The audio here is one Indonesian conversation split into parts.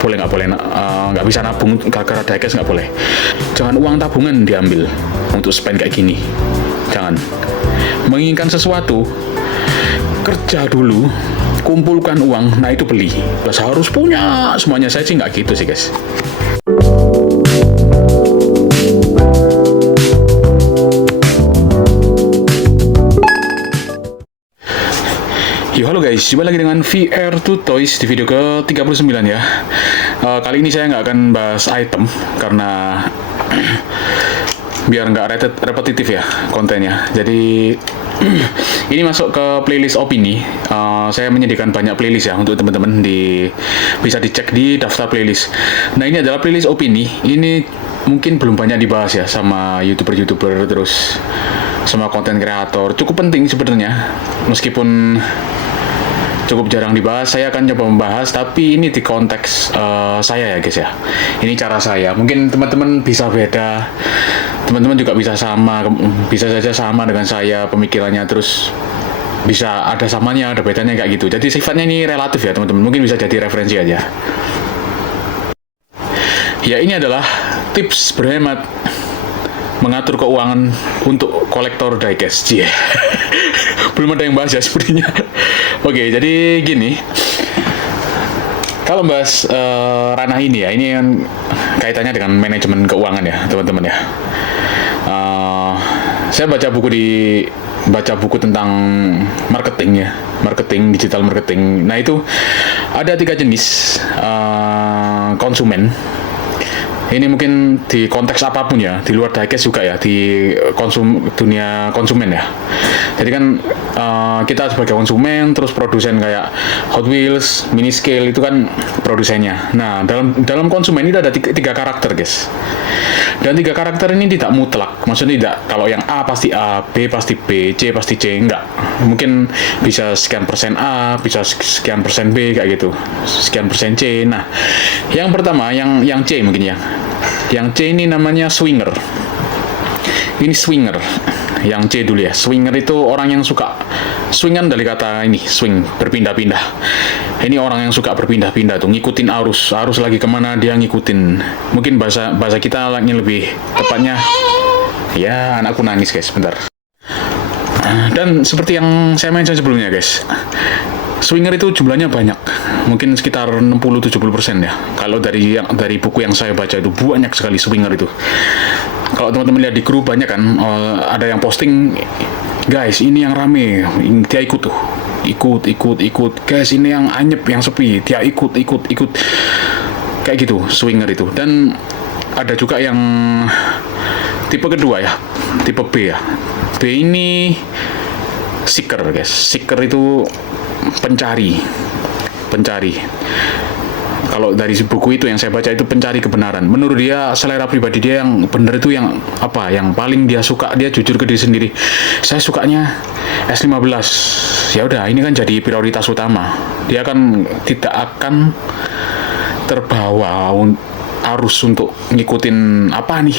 nggak boleh nggak bisa nabung gara-gara diecast, nggak boleh. Jangan uang tabungan diambil untuk spend kayak gini, jangan. Menginginkan sesuatu, kerja dulu, kumpulkan uang, nah itu beli. Terus harus punya semuanya. Saya sih nggak gitu sih guys. Yo, halo guys, jumpa lagi dengan VR2 Toys di video ke-39 ya. Kali ini saya nggak akan bahas item karena biar nggak repetitif ya kontennya. Jadi ini masuk ke playlist opini. Saya menyediakan banyak playlist ya untuk teman-teman, bisa dicek di daftar playlist. Nah, ini adalah playlist opini. Ini mungkin belum banyak dibahas ya sama youtuber terus sama konten kreator. Cukup penting sebenarnya, meskipun cukup jarang dibahas. Saya akan coba membahas, tapi ini di konteks saya ya guys ya. Ini cara saya. Mungkin teman-teman bisa beda, teman-teman juga bisa saja sama dengan saya pemikirannya, terus bisa ada samanya, ada bedanya kayak gitu. Jadi sifatnya ini relatif ya teman-teman. Mungkin bisa jadi referensi aja. Ya, ini adalah tips berhemat mengatur keuangan untuk kolektor diecast. Yeah. Belum ada yang bahas ya sepertinya. Oke, jadi gini. Kalau bahas ranah ini ya, ini kan kaitannya dengan manajemen keuangan ya, teman-teman ya. Saya baca buku tentang marketing ya, digital marketing. Nah, itu ada 3 jenis konsumen. Ini mungkin di konteks apapun ya, di luar diecast juga ya, di dunia konsumen ya. Jadi kan kita sebagai konsumen, terus produsen kayak Hot Wheels, Mini Scale itu kan produsennya. Nah, dalam konsumen itu ada tiga karakter guys. Dan 3 karakter ini tidak mutlak. Maksudnya tidak, kalau yang A pasti A, B pasti B, C pasti C, enggak. Mungkin bisa sekian persen A, bisa sekian persen B kayak gitu, sekian persen C. Nah, yang pertama yang C mungkin ya. Yang C ini namanya swinger. Ini swinger. Yang C dulu ya. Swinger itu orang yang suka, swing kan dari kata ini, swing, berpindah-pindah. Ini orang yang suka berpindah-pindah tuh, ngikutin arus lagi kemana dia ngikutin. Mungkin bahasa kita lagi lebih tepatnya. Ya, anakku nangis guys, bentar. Dan seperti yang saya mention sebelumnya guys, swinger itu jumlahnya banyak, mungkin sekitar 60-70% ya. Kalau dari buku yang saya baca itu banyak sekali swinger itu. Kalau teman-teman lihat di grup banyak kan, ada yang posting, guys ini yang rame, dia ikut tuh, ikut, guys ini yang anyep, yang sepi, dia ikut, kayak gitu swinger itu. Dan ada juga yang tipe kedua ya, tipe B ya. B ini seeker guys. Seeker itu pencari. Kalau dari buku itu yang saya baca itu pencari kebenaran. Menurut dia, selera pribadi dia yang benar itu yang apa? Yang paling dia suka, dia jujur ke diri sendiri. Saya sukanya S15. Ya udah, ini kan jadi prioritas utama. Dia kan tidak akan terbawa arus untuk ngikutin apa nih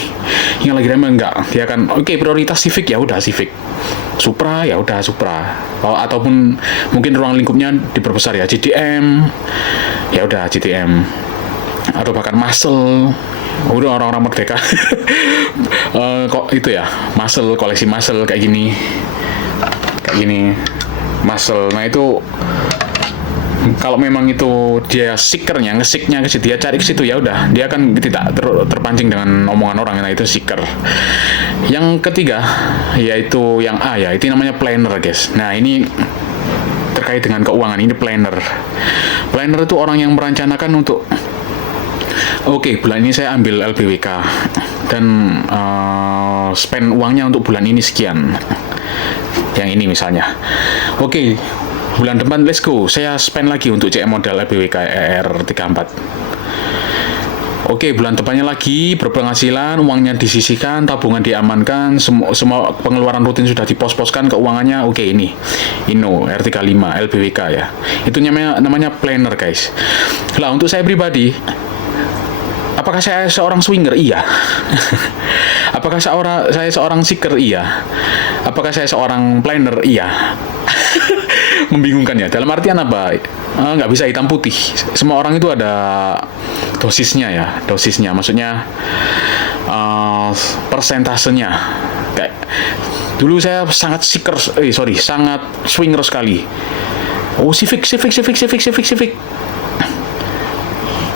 yang lagi ramai, enggak. Dia kan oke, prioritas Civic, ya udah Civic. Supra ya udah Supra. Ataupun mungkin ruang lingkupnya diperbesar ya, GTM ya udah GTM, atau bahkan Muscle. Udah orang-orang merdeka. Kok itu ya, Muscle, koleksi Muscle kayak gini Muscle. Nah, itu kalau memang itu dia seekernya, ngesiknya ke situ, dia cari ke situ, ya udah, dia kan tidak terpancing dengan omongan orang. Nah, itu seeker. Yang ketiga yaitu yang A ya, itu namanya planner guys. Nah, ini terkait dengan keuangan. Ini planner itu orang yang merencanakan untuk oke, bulan ini saya ambil LBWK dan spend uangnya untuk bulan ini sekian. Yang ini misalnya, oke, bulan depan let's go, saya spend lagi untuk CM model LBWK ER34. Oke, bulan depannya lagi berpenghasilan, uangnya disisihkan, tabungan diamankan, semua pengeluaran rutin sudah dipos-poskan keuangannya. Oke, ini Inno R35 LBWK ya. Itu namanya planner guys. Lah, untuk saya pribadi, apakah saya seorang swinger? Iya. Apakah saya seorang seeker? Iya. Apakah saya seorang planner? Iya. Membingungkan ya. Dalam artian apa? nggak bisa hitam putih. Semua orang itu ada dosisnya ya, dosisnya. Maksudnya persentasenya. Kayak dulu saya sangat sangat swinger sekali. Oh, Civic.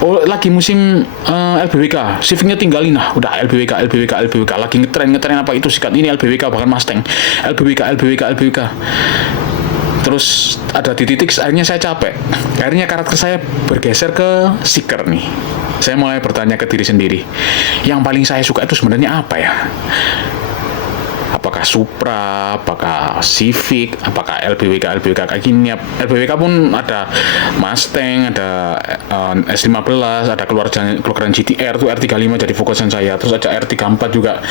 Oh, lagi musim LBWK, Civicnya tinggalin lah, udah LBWK, lagi ngetren apa itu sikat ini LBWK, bahkan Mustang, LBWK. Terus ada di titik akhirnya saya capek, akhirnya karakter saya bergeser ke seeker nih. Saya mulai bertanya ke diri sendiri, yang paling saya suka itu sebenarnya apa ya? Apakah Supra, apakah Civic, apakah LBWK kayak gini. LBWK pun ada Mustang, ada S15, ada keluaran GTR tuh R35 jadi fokusan saya. Terus ada R34 juga.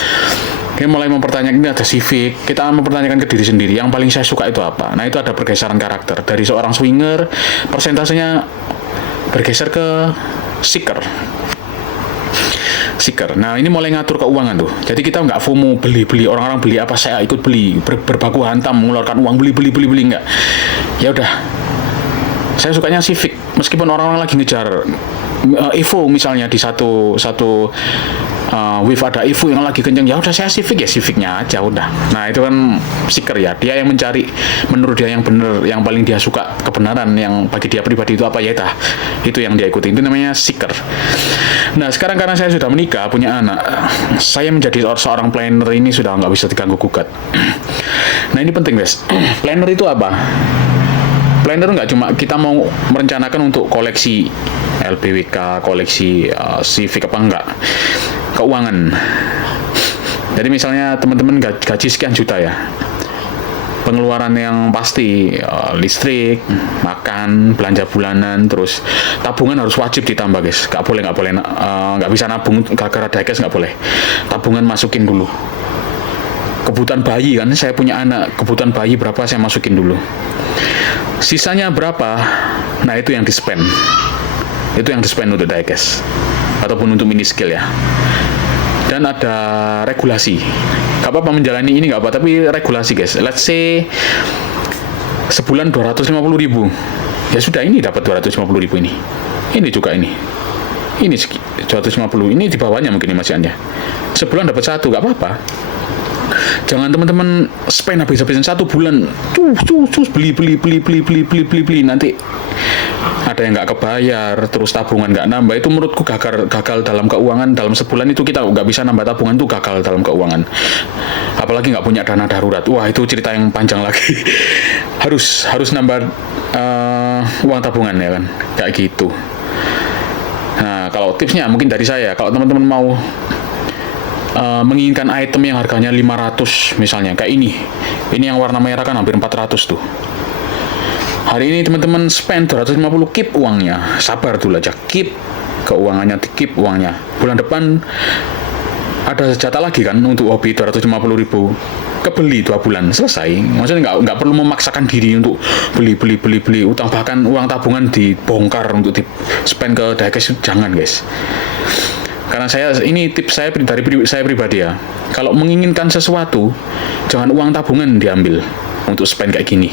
Kita mulai mempertanyakan, ini ada Civic. Kita mempertanyakan ke diri sendiri, yang paling saya suka itu apa. Nah, itu ada pergeseran karakter dari seorang swinger, persentasenya bergeser ke seeker. Nah, ini mulai ngatur keuangan tuh. Jadi kita nggak FOMO beli orang-orang beli apa saya ikut beli, berbaku hantam mengeluarkan uang beli nggak. Ya udah. Saya sukanya Civic meskipun orang-orang lagi ngejar Evo misalnya di satu wave ada Evo yang lagi kenceng, ya udah saya Civic ya Civicnya aja udah. Nah, itu kan seeker ya, dia yang mencari menurut dia yang benar, yang paling dia suka, kebenaran yang bagi dia pribadi itu apa ya itu yang dia ikuti, itu namanya seeker. Nah, sekarang karena saya sudah menikah, punya anak, saya menjadi seorang planner ini sudah nggak bisa diganggu gugat. Nah, ini penting guys. Planner itu apa? Planner nggak cuma kita mau merencanakan untuk koleksi LBWK, koleksi Civic apa enggak, keuangan. Jadi misalnya teman-teman gaji sekian juta ya, pengeluaran yang pasti listrik, makan, belanja bulanan, terus tabungan harus wajib ditambah guys. Nggak bisa nabung gara-gara diecast, nggak boleh. Tabungan masukin dulu. Kebutuhan bayi kan, saya punya anak, kebutuhan bayi berapa saya masukin dulu. Sisanya berapa? Nah, itu yang di-spend. Itu yang di-spend untuk diecast ataupun untuk mini skill ya. Dan ada regulasi. Gak apa-apa menjalani ini, gak apa, tapi regulasi guys. Let's say sebulan 250.000. Ya sudah, ini dapat 250.000 ini. Ini juga ini. Ini 250. Ini di bawahnya mungkin masihannya. Sebulan dapat 1, gak apa-apa. Jangan teman-teman spend habis-habisan 1 bulan terus beli nanti ada yang nggak kebayar, terus tabungan nggak nambah. Itu menurutku gagal dalam keuangan. Dalam sebulan itu kita nggak bisa nambah tabungan, itu gagal dalam keuangan. Apalagi nggak punya dana darurat, wah itu cerita yang panjang lagi. harus nambah uang tabungan ya kan, kayak gitu. Nah, kalau tipsnya mungkin dari saya, kalau teman-teman mau menginginkan item yang harganya 500 misalnya, kayak ini yang warna merah kan hampir 400 tuh. Hari ini teman-teman spend 250, keep uangnya, sabar dulu aja, keep keuangannya, keep uangnya. Bulan depan ada jatah lagi kan untuk hobi 250.000, kebeli 2 bulan selesai. Maksudnya nggak perlu memaksakan diri untuk beli utang, bahkan uang tabungan dibongkar untuk di spend ke diecast, jangan guys. Karena ini tips saya dari saya pribadi ya. Kalau menginginkan sesuatu, jangan uang tabungan diambil untuk spend kayak gini.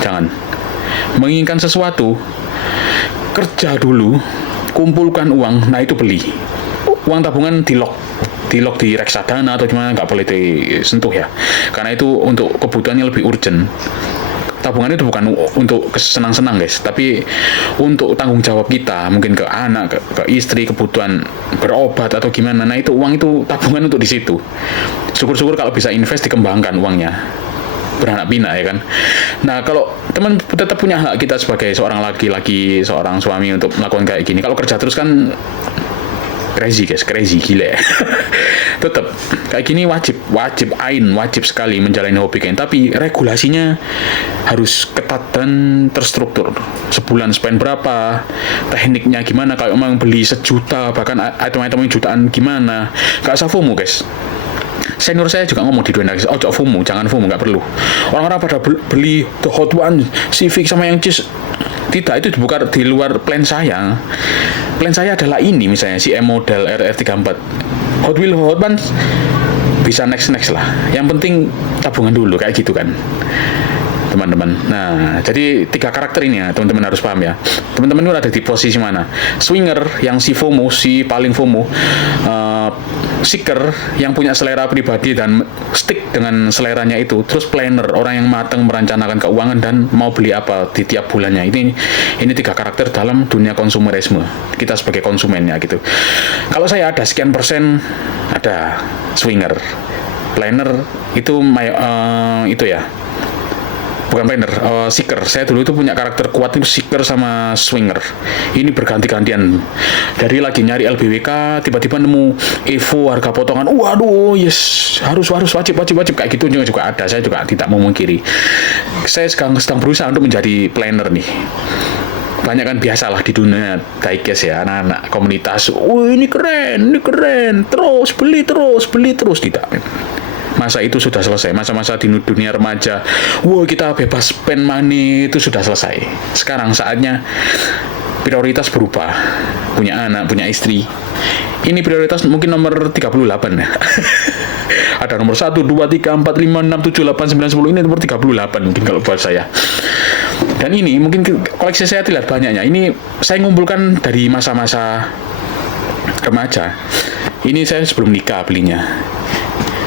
Jangan. Menginginkan sesuatu, kerja dulu, kumpulkan uang, nah itu beli. Uang tabungan di lock di reksadana atau gimana, nggak boleh disentuh ya. Karena itu untuk kebutuhannya lebih urgent. Tabungan itu bukan untuk senang-senang guys, tapi untuk tanggung jawab kita, mungkin ke anak, ke istri, kebutuhan berobat atau gimana. Nah, itu uang itu tabungan untuk di situ. Syukur-syukur kalau bisa invest, dikembangkan uangnya, beranak pinak ya kan. Nah, kalau teman tetap punya hak, kita sebagai seorang laki-laki, seorang suami untuk melakukan kayak gini. Kalau kerja terus kan crazy guys, gila ya. Tetap kayak gini wajib sekali menjalani hobi kain, tapi regulasinya harus ketat dan terstruktur. Sebulan spend berapa, tekniknya gimana, kalau memang beli 1 juta, bahkan item-item jutaan gimana, gak usah FOMO guys. Senior saya juga ngomong di Duenda, FOMO, jangan FOMO, nggak perlu. Orang-orang pada beli The Hot One, Civic sama yang Cheese. Tidak, itu bukan di luar plan saya. Plan saya adalah ini, misalnya si M model RR34. Hot Wheel Hot One bisa next lah. Yang penting tabungan dulu, kayak gitu kan. teman-teman. Nah, jadi 3 karakter ini ya, teman-teman harus paham ya. Teman-teman itu ada di posisi mana? Swinger yang si FOMO, si paling FOMO, seeker yang punya selera pribadi dan stick dengan seleranya itu, terus planner, orang yang matang merencanakan keuangan dan mau beli apa di tiap bulannya. Ini 3 karakter dalam dunia konsumerisme. Kita sebagai konsumennya gitu. Kalau saya ada sekian persen, ada swinger. Planner itu itu ya, bukan planner, seeker. Saya dulu itu punya karakter kuat itu seeker sama swinger. Ini berganti-gantian. Dari lagi nyari LBWK, tiba-tiba nemu Evo harga potongan. Waduh, yes, harus wajib kayak gitu juga ada. Saya juga tidak memungkiri. Saya sedang berusaha untuk menjadi planner nih. Banyak kan biasalah di dunia diecast ya, anak-anak komunitas. Ini keren, terus beli terus tidak. Masa itu sudah selesai, masa-masa di dunia remaja, kita bebas spend money itu sudah selesai. Sekarang saatnya prioritas berubah, punya anak, punya istri. Ini prioritas mungkin nomor 38 ya. Ada nomor 1, 2, 3, 4, 5, 6, 7, 8, 9, 10, ini nomor 38 mungkin kalau buat saya. Dan ini mungkin koleksi saya tidak banyaknya. Ini saya ngumpulkan dari masa-masa remaja. Ini saya sebelum nikah belinya.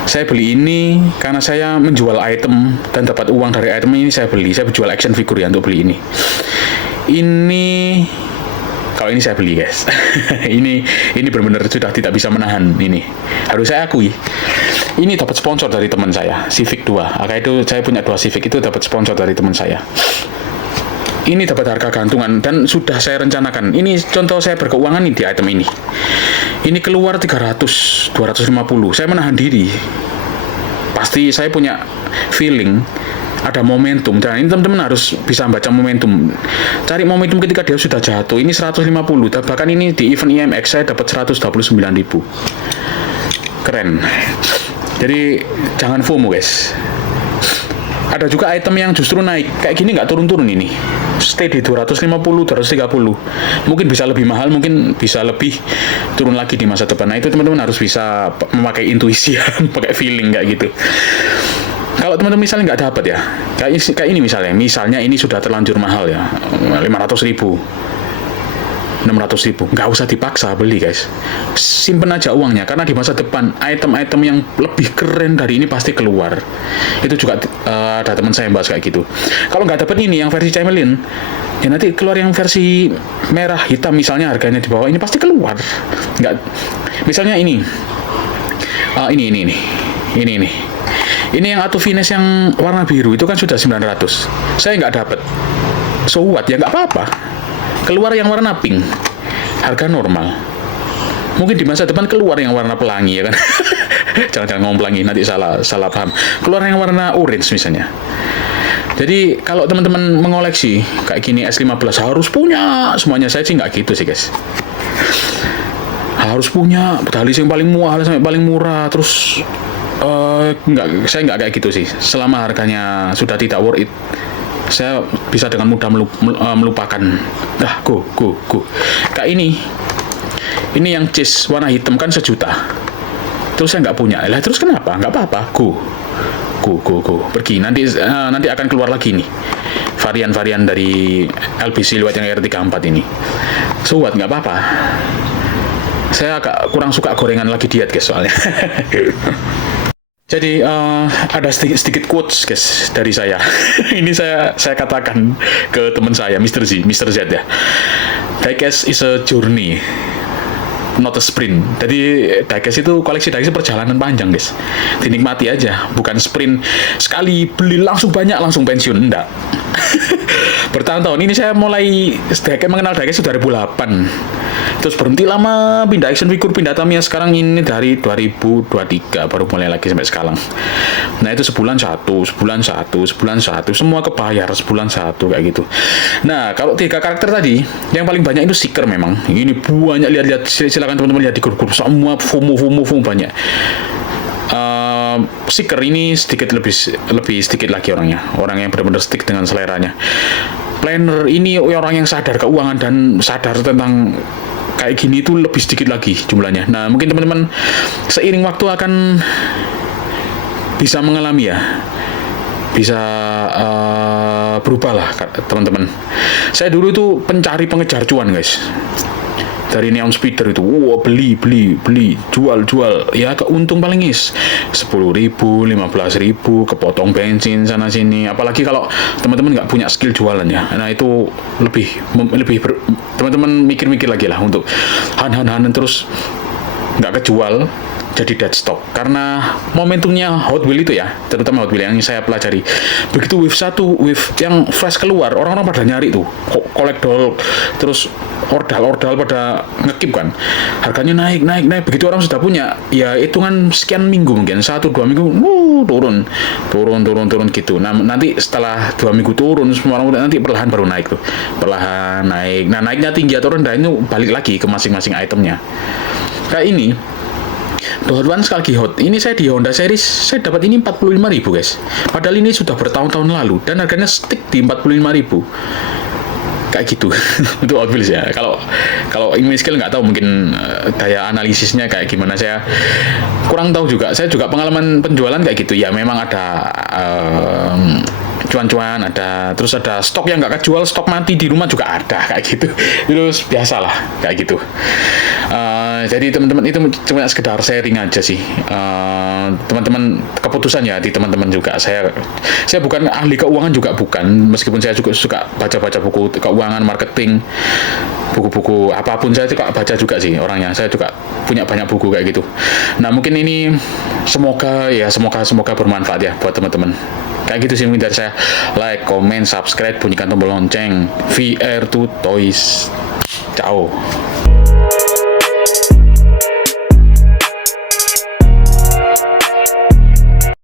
Saya beli ini karena saya menjual item dan dapat uang dari item ini. Saya jual action figure ya untuk beli ini. Kalau ini saya beli guys. ini benar-benar sudah tidak bisa menahan ini. Harus saya akui. Ini dapat sponsor dari teman saya, Civic 2. Itu saya punya 2 Civic itu dapat sponsor dari teman saya. Ini dapat harga gantungan dan sudah saya rencanakan. Ini contoh saya berkeuangan nih di item ini. Ini keluar 300, 250. Saya menahan diri. Pasti saya punya feeling ada momentum. Dan ini teman-teman harus bisa baca momentum. Cari momentum ketika dia sudah jatuh. Ini 150. Bahkan ini di event IMX saya dapat 129.000. Keren. Jadi jangan FOMO guys. Ada juga item yang justru naik. Kayak gini nggak turun-turun ini. Stay di 250, 230. Mungkin bisa lebih mahal, mungkin bisa lebih turun lagi di masa depan. Nah itu teman-teman harus bisa memakai intuisi, pakai feeling kayak gitu. Kalau teman-teman misalnya nggak dapat ya, kayak ini misalnya ini sudah terlanjur mahal ya, 500.000. 600.000, nggak usah dipaksa beli guys, simpen aja uangnya karena di masa depan item-item yang lebih keren dari ini pasti keluar. Itu juga ada teman saya yang bahas kayak gitu. Kalau nggak dapat ini yang versi Chameleon, ya nanti keluar yang versi merah hitam misalnya, harganya di bawah ini pasti keluar. Nggak, misalnya ini yang Auto Finish yang warna biru itu kan sudah 900, saya nggak dapat, so what ya, nggak apa-apa. Keluar yang warna pink, harga normal. Mungkin di masa depan keluar yang warna pelangi ya kan. Jangan ngomong pelangi, nanti salah paham. Keluar yang warna orange misalnya. Jadi kalau teman-teman mengoleksi kayak gini S15 harus punya semuanya. Saya sih nggak gitu sih guys. Harus punya dari yang paling mahal sampai paling murah, terus saya nggak kayak gitu sih. Selama harganya sudah tidak worth it, saya bisa dengan mudah melupakan. Go. Kayak ini yang chase warna hitam kan 1 juta. Terus saya nggak punya. Lah terus kenapa? Nggak apa-apa. Go. Pergi. Nanti akan keluar lagi nih varian-varian dari LB Silhouette yang R34 ini. So what? Nggak apa-apa. Saya agak kurang suka gorengan lagi diet guys soalnya. Jadi ada sedikit quotes guys dari saya. Ini saya katakan ke teman saya, Mr. Z ya. Diecast is a journey, not a sprint. Jadi diecast itu, koleksi diecast perjalanan panjang guys. Dinikmati aja, bukan sprint sekali beli langsung banyak langsung pensiun, enggak. Bertahun-tahun ini saya mulai mengenal diecast 2008. Terus berhenti lama, pindah action figure, pindah Tamiya. Sekarang ini dari 2023 baru mulai lagi sampai sekarang. Nah itu sebulan satu, semua kebayar sebulan satu kayak gitu. Nah kalau 3 karakter tadi, yang paling banyak itu seeker memang. Ini banyak, lihat silakan teman-teman lihat di grup-grup, semua FOMO banyak. Seeker ini lebih sedikit lagi orangnya, orang yang benar-benar stick dengan seleranya. Planner ini orang yang sadar keuangan dan sadar tentang kayak gini itu lebih sedikit lagi jumlahnya. Nah mungkin teman-teman seiring waktu akan bisa mengalami ya, bisa berubah lah teman-teman. Saya dulu itu pencari pengejar cuan guys, dari neon speeder itu, beli, jual, ya keuntung paling 10.000, 15.000, kepotong bensin sana sini. Apalagi kalau teman-teman nggak punya skill jualan ya, nah itu teman-teman mikir-mikir lagi lah untuk han terus nggak kejual, jadi dead stock karena momentumnya Hot Wheel itu ya, terutama Hot Wheel yang saya pelajari. Begitu wave yang fresh keluar, orang-orang pada nyari tuh kolektor, terus ordal pada ngekip kan, harganya naik. Begitu orang sudah punya, ya hitungan sekian minggu, mungkin 1-2 minggu turun gitu. Nah nanti setelah 2 minggu turun, semua orang nanti perlahan baru naik tuh, perlahan naik. Nah naiknya tinggi atau rendah itu balik lagi ke masing-masing itemnya. Kayak ini Hot One sekali hot. Ini saya di Honda Series, saya dapat ini 45.000 guys. Padahal ini sudah bertahun-tahun lalu dan harganya stick di 45.000. Kayak gitu. Untuk Hot Wheels ya. Kalau ini skill nggak tahu, mungkin daya analisisnya kayak gimana, saya kurang tahu juga. Saya juga pengalaman penjualan kayak gitu ya, memang ada cuan-cuan, ada terus ada stok yang nggak kejual, stok mati di rumah juga ada kayak gitu. Terus biasalah kayak gitu. Jadi teman-teman itu cuma sekedar sharing aja sih. Teman-teman keputusan ya di teman-teman juga. Saya bukan ahli keuangan juga bukan, meskipun saya juga suka baca-baca buku keuangan, marketing, buku-buku apapun saya suka baca juga sih orangnya. Saya juga punya banyak buku kayak gitu. Nah mungkin ini semoga bermanfaat ya buat teman-teman. Kayak gitu sih mungkin dari saya. Like, comment, subscribe, bunyikan tombol lonceng. VR to Toys. Ciao.